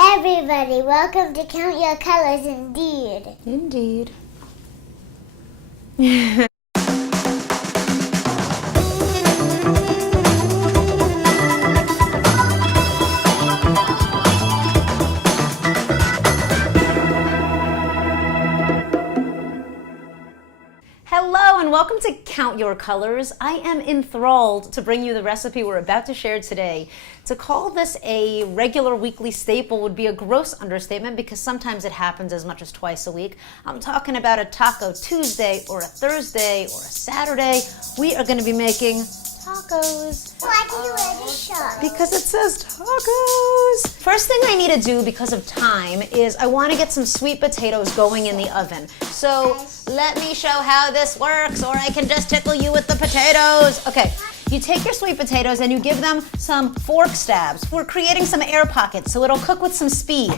Everybody, welcome to Count Your Colors Indeed. Indeed. Hello and welcome to Count Your Colors. I am enthralled to bring you the recipe we're about to share today. To call this a regular weekly staple would be a gross understatement because sometimes it happens as much as twice a week. I'm talking about a Taco Tuesday or a Thursday or a Saturday. We are going to be making tacos. Why do you wear this shirt? Because it says tacos. First thing I need to do because of time is I want to get some sweet potatoes going in the oven. So let me show how this works, or I can just tickle you with the potatoes. Okay, you take your sweet potatoes and you give them some fork stabs. We're creating some air pockets so it'll cook with some speed.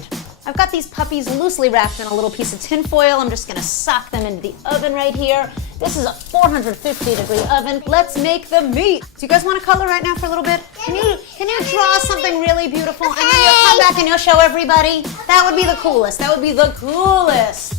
I've got these puppies loosely wrapped in a little piece of tin foil. I'm just gonna sock them into the oven right here. This is a 450-degree oven. Let's make the meat. Do you guys want to color right now for a little bit? Can you draw something really beautiful and then you'll come back and you'll show everybody? That would be the coolest. That would be the coolest.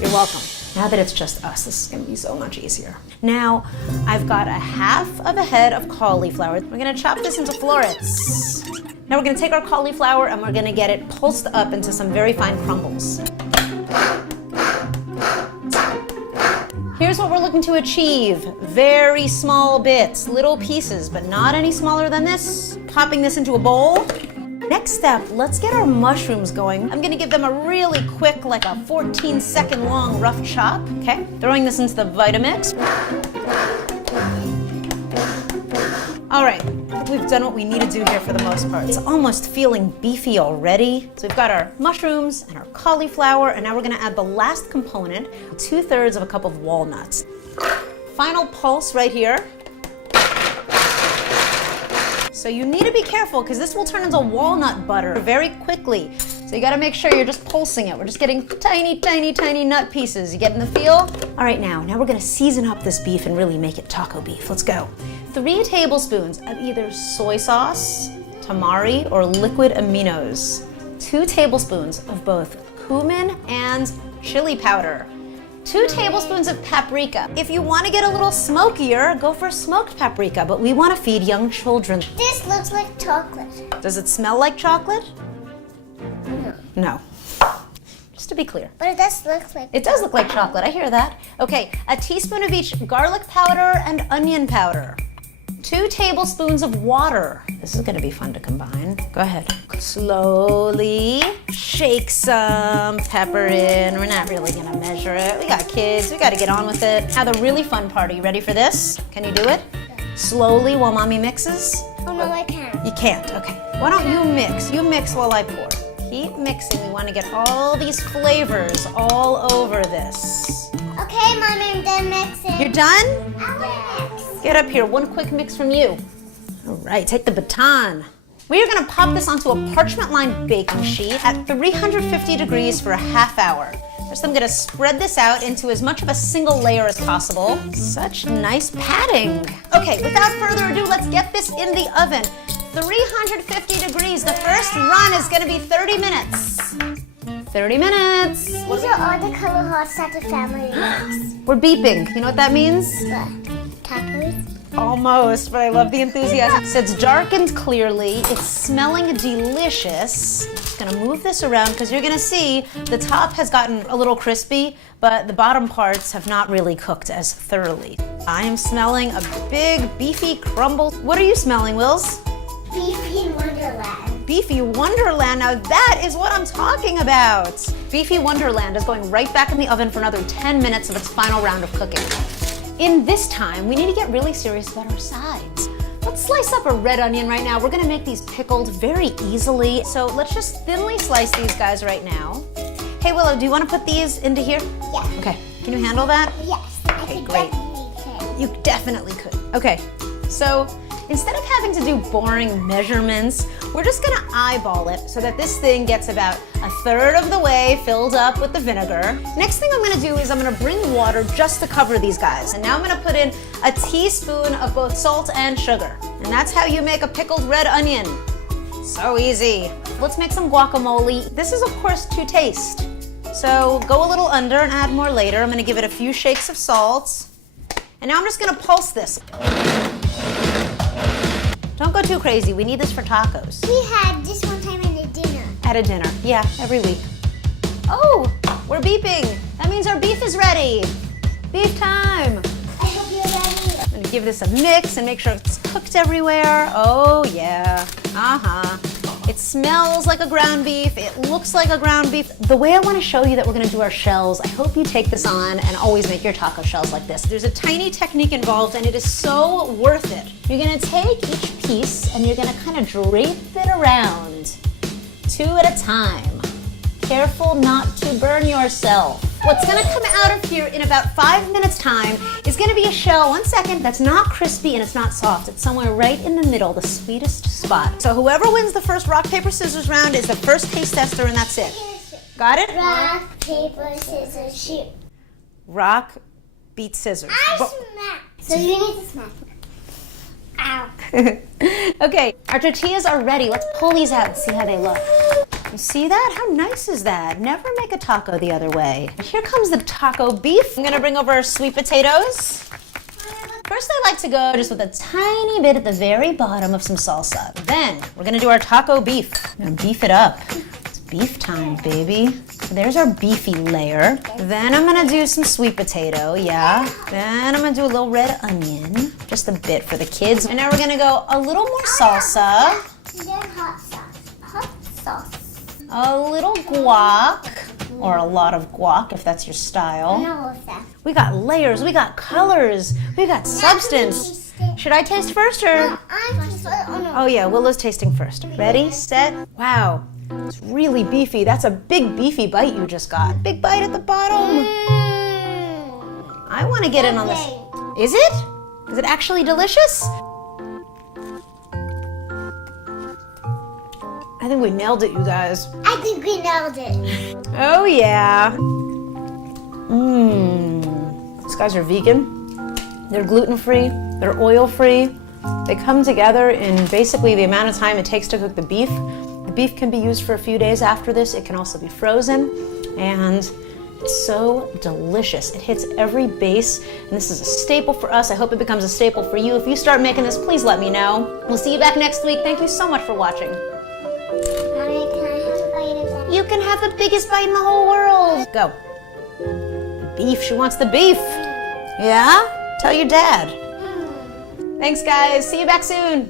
You're welcome. Now that it's just us, this is gonna be so much easier. Now, I've got a half of a head of cauliflower. We're gonna chop this into florets. Now we're gonna take our cauliflower and we're gonna get it pulsed up into some very fine crumbles. Here's what we're looking to achieve. Very small bits, little pieces, but not any smaller than this. Popping this into a bowl. Next step, let's get our mushrooms going. I'm gonna give them a really quick, like a 14-second long rough chop, okay? Throwing this into the Vitamix. All right, I think we've done what we need to do here for the most part. It's almost feeling beefy already. So we've got our mushrooms and our cauliflower, and now we're gonna add the last component, 2/3 of a cup of walnuts. Final pulse right here. So you need to be careful because this will turn into walnut butter very quickly. So you gotta make sure you're just pulsing it. We're just getting tiny, tiny, tiny nut pieces. You getting the feel? All right, now we're gonna season up this beef and really make it taco beef. Let's go. 3 tablespoons of either soy sauce, tamari, or liquid aminos. 2 tablespoons of both cumin and chili powder. 2 tablespoons of paprika. If you want to get a little smokier, go for smoked paprika, but we want to feed young children. This looks like chocolate. Does it smell like chocolate? No. No. Just to be clear. But it does look like It does look like chocolate, I hear that. Okay, a teaspoon of each garlic powder and onion powder. 2 tablespoons of water. This is gonna be fun to combine. Go ahead. Slowly shake some pepper in. We're not really gonna measure it. We got kids, we gotta get on with it. Now the really fun part, are you ready for this? Can you do it? Slowly while mommy mixes? Oh no, I can't. You can't, okay. Why don't you mix? You mix while I pour. Keep mixing, we wanna get all these flavors all over this. Okay, Mommy, I'm done mixing. You're done? I want to mix. Get up here, one quick mix from you. All right, take the baton. We are gonna pop this onto a parchment-lined baking sheet at 350 degrees for a half hour. First, I'm gonna spread this out into as much of a single layer as possible. Such nice padding. Okay, without further ado, let's get this in the oven. 350 degrees, the first run is gonna be 30 minutes. 30 minutes. These are all the color hearts that the family likes. We're beeping, you know what that means? What? Tacos? Almost, but I love the enthusiasm. So it's darkened clearly, it's smelling delicious. Just gonna move this around because you're gonna see the top has gotten a little crispy, but the bottom parts have not really cooked as thoroughly. I am smelling a big beefy crumble. What are you smelling, Wills? Beefy Wonderland. Beefy Wonderland, now that is what I'm talking about. Beefy Wonderland is going right back in the oven for another 10 minutes of its final round of cooking. In this time, we need to get really serious about our sides. Let's slice up a red onion right now. We're gonna make these pickled very easily. So let's just thinly slice these guys right now. Hey Willow, do you wanna put these into here? Yeah. Okay, can you handle that? Yes, I Okay, could great. definitely can. You definitely could. Okay, so instead of having to do boring measurements, we're just gonna eyeball it so that this thing gets about 1/3 of the way filled up with the vinegar. Next thing I'm gonna do is I'm gonna bring water just to cover these guys. And now I'm gonna put in a teaspoon of both salt and sugar. And that's how you make a pickled red onion. So easy. Let's make some guacamole. This is, of course, to taste. So go a little under and add more later. I'm gonna give it a few shakes of salt. And now I'm just gonna pulse this. Don't go too crazy. We need this for tacos. We had this one time at a dinner. At a dinner, yeah, every week. Oh, we're beeping. That means our beef is ready. Beef time. I hope you're ready. I'm gonna give this a mix and make sure it's cooked everywhere. Oh yeah, It smells like a ground beef. It looks like a ground beef. The way I wanna show you that we're gonna do our shells, I hope you take this on and always make your taco shells like this. There's a tiny technique involved and it is so worth it. You're gonna take each piece and you're gonna kind of drape it around, 2 at a time. Careful not to burn yourself. What's gonna come out of here in about 5 minutes time is gonna be a shell, 1 second, that's not crispy and it's not soft. It's somewhere right in the middle, the sweetest spot. So whoever wins the first rock, paper, scissors round is the first taste tester and that's it. Got it? Rock, paper, scissors, shoot. Rock, beat scissors. I smack. So you need to smack. Ow. Okay, our tortillas are ready. Let's pull these out and see how they look. You see that? How nice is that? Never make a taco the other way. Here comes the taco beef. I'm gonna bring over our sweet potatoes. First, I like to go just with a tiny bit at the very bottom of some salsa. Then, we're gonna do our taco beef. I'm gonna beef it up. It's beef time, baby. There's our beefy layer. Then I'm gonna do some sweet potato, yeah. Then I'm gonna do a little red onion, just a bit for the kids. And now we're gonna go a little more salsa. Then hot sauce. Hot sauce. A little guac, or a lot of guac if that's your style. No, that. We got layers, we got colors, we got substance. Should I taste first or? Oh yeah, Willow's tasting first. Ready, set, wow. It's really beefy. That's a big beefy bite you just got. Big bite at the bottom. I want to get in on this. Is it? Is it actually delicious? I think we nailed it, you guys. I think we nailed it. Oh yeah. These guys are vegan. They're gluten-free. They're oil-free. They come together in basically the amount of time it takes to cook the beef. The beef can be used for a few days after this. It can also be frozen. And it's so delicious. It hits every base. And this is a staple for us. I hope it becomes a staple for you. If you start making this, please let me know. We'll see you back next week. Thank you so much for watching. You can have the biggest bite in the whole world. Go. The beef. She wants the beef. Yeah? Tell your dad. Thanks, guys. See you back soon.